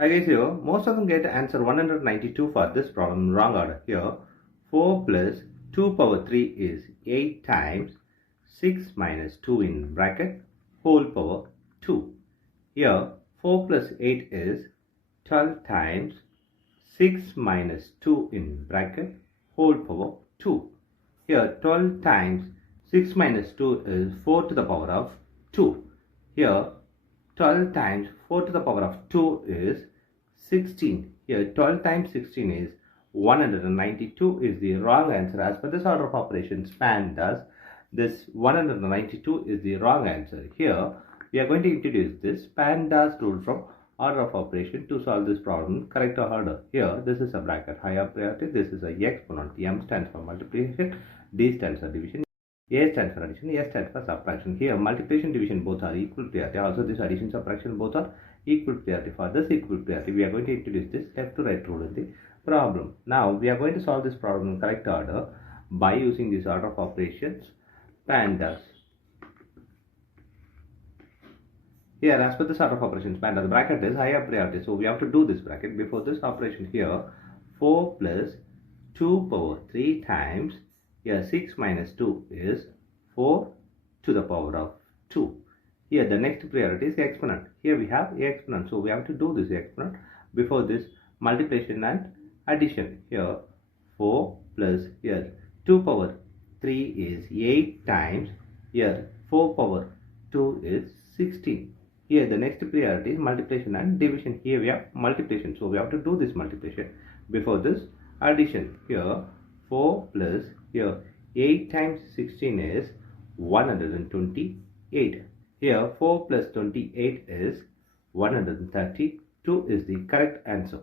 Hi guys, here most of them get answer 192 for this problem in wrong order. Here 4 plus 2 power 3 is 8 times 6 minus 2 in bracket whole power 2. Here 4 plus 8 is 12 times 6 minus 2 in bracket whole power 2. Here 12 times 6 minus 2 is 4 to the power of 2. Here 12 times 4 to the power of 2 is 16. Here 12 times 16 is 192 is the wrong answer. As per this order of operations PEMDAS, this 192 is the wrong answer. Here we are going to introduce this PEMDAS rule from order of operation to solve this problem correct order. Here this is a bracket higher priority, this is a exponent, M stands for multiplication, D stands for division, A stands for addition, S stands for subtraction. Here multiplication division both are equal priority. Also this addition subtraction both are equal priority. For this equal priority we are going to introduce this left to right rule in the problem. Now we are going to solve this problem in correct order by using this order of operations PEMDAS. Here as per this order of operations PEMDAS, the bracket is higher priority, so we have to do this bracket before this operation. Here 4 plus 2 power 3 times, here 6 minus 2 is 4 to the power of 2. Here the next priority is exponent. Here we have exponent, so we have to do this exponent before this multiplication and addition. Here 4 plus here 2 power 3 is 8 times, here 4 power 2 is 16. Here the next priority is multiplication and division. Here we have multiplication, so we have to do this multiplication before this addition. Here 4 plus here 8 times 16 is 128. Here 4 plus 28 is 132 is the correct answer.